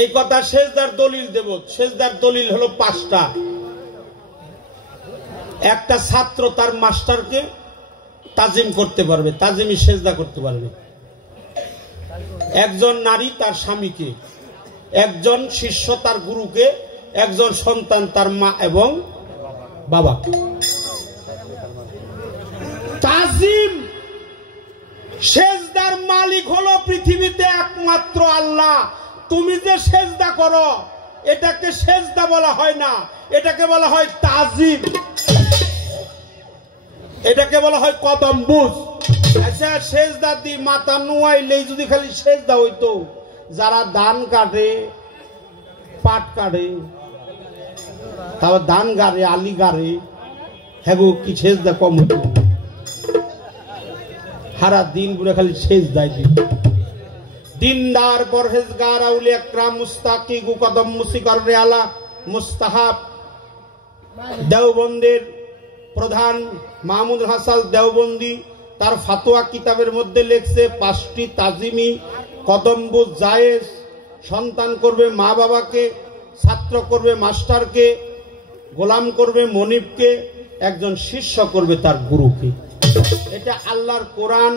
এই কথা সেজদার দলিল দেব। সেজদার দলিল হলো 5টা। একটা ছাত্র তার মাস্টারকে তাজিম করতে পারবে, তাজিমি সেজদা করতে পারবে। একজন নারী তার স্বামীকে, একজন শিষ্য তার গুরুকে, একজন সন্তান তার মা এবং বাবাকে। তাজিম সেজদার মালিক হলো পৃথিবীতে একমাত্র আল্লাহ। তুমি যে সেজদা করো এটাকে সেজদা বলা হয় না, এটাকে বলা হয় তাজিম, এটাকে বলা হয় কদম বুঝ। আচ্ছা, সেজদা দি মাথা নুয়াইলেই যদি খালি সেজদা হইতো, যারা ধান কাটে, পাট কাটে, তারপর ধান গাড়ে, আলি গাড়ে, হ্যাঁ কি সেজদা কম হইতো? সারা দিন পুরো খালি সেজদাই দিত। দিনদার পরহেজগার আউলিয়া একরাম মুস্তাকি গু কদম মুসিকর রেয়ালা মুস্তাহাব দেওবন্দের প্রধান মাহমুদ হাসান দেওবন্দি তার ফাতোয়া কিতাবের মধ্যে লেখছে 5টি তাজিমি কদমবুজ জায়েজ। সন্তান করবে মা বাবাকে, ছাত্র করবে মাস্টারকে, গোলাম করবে মনিবকে, একজন শিষ্য করবে তার গুরুকে। এটা আল্লাহর কোরআন,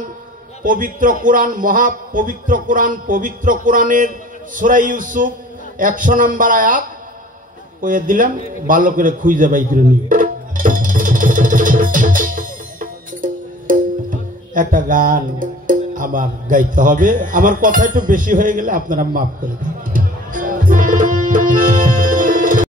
পবিত্র কোরআন, মহা পবিত্র কোরআন। পবিত্র কোরআনের সূরা ইউসুফ 100 নম্বর আয়াত কয়ে দিলাম, ভালো করে খুঁজে বাইরে নিয়ে। একটা গান আমার গাইতে হবে, আমার কথা একটু বেশি হয়ে গেলে আপনারা মাফ করে দেন।